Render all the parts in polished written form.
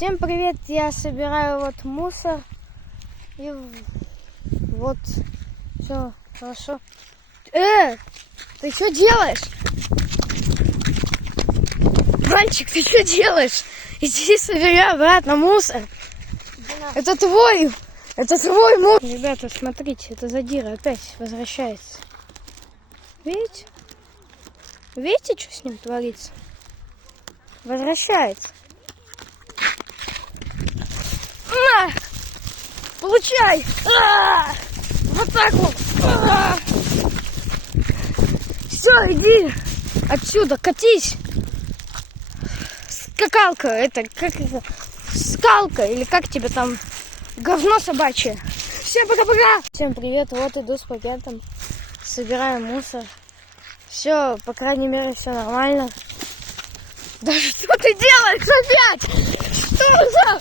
Всем привет! Я собираю вот мусор. И вот все хорошо. Ты что делаешь? Мальчик, ты что делаешь? Иди собирай обратно мусор. Это твой мусор. Ребята, смотрите, это задира опять возвращается. Видите? Видите, что с ним творится? Возвращается. На! Получай! Вот так вот! Все, иди отсюда, катись! Скакалка, это как это? Скалка, или как тебе там? Говно собачье. Всем пока-пока! Всем привет, вот иду с пакетом, собираю мусор. Все, по крайней мере, все нормально. Да что ты делаешь опять? Что за?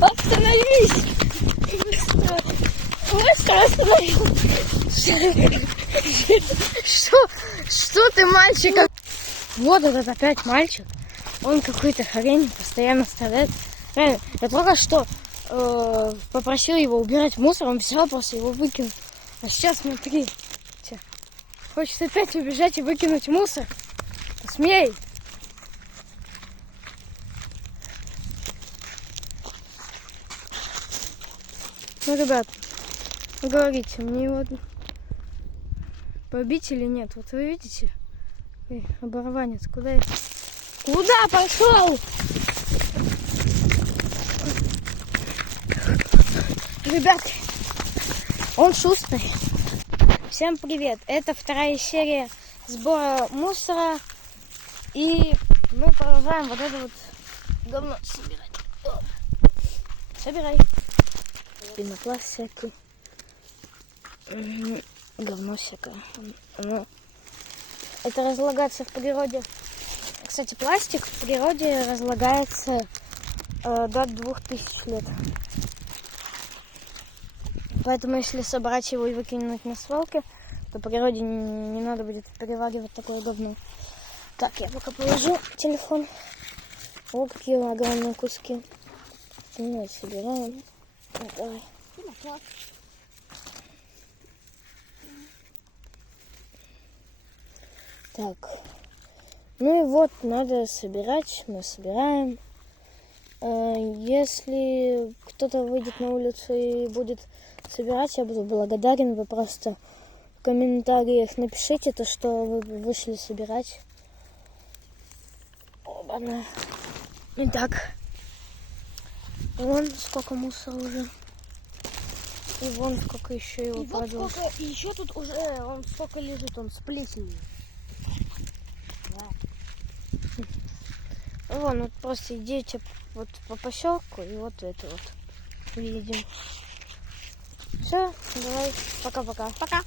Остановись! Быстро остановись! Что ты, мальчик? Вот этот опять мальчик. Он какую-то хрень постоянно оставляет. Реально, я только что попросил его убирать мусор, он взял просто его выкинул. А сейчас смотри. Хочет опять убежать и выкинуть мусор. Смей! Ну, ребят, говорите, мне его побить или нет? Вот вы видите? Оборванец, куда пошел? Ребят, он шустрый. Всем привет! Это вторая серия сбора мусора. И мы продолжаем вот это вот говно собирать. Собирай. Пенопласт всякий. Говно всякое. Это разлагаться в природе. Кстати, пластик в природе разлагается до 2000 лет. Поэтому если собрать его и выкинуть на свалке, то природе не надо будет переваривать такое говно. Так, я пока положу телефон. Вот какие огромные куски. Остальное собираем. Давай. Так. Ну и вот, надо собирать. Мы собираем. Если кто-то выйдет на улицу и будет собирать, я буду благодарен. Вы просто в комментариях напишите то, что вы вышли собирать. Оба-на. Итак. Вон сколько мусора уже. И вон сколько еще его продалось. Вот и еще тут уже он сколько лежит, он с плесенью. Да. Вон, вот просто идите вот по поселку и вот это вот видим. Все, давай, пока-пока. Пока.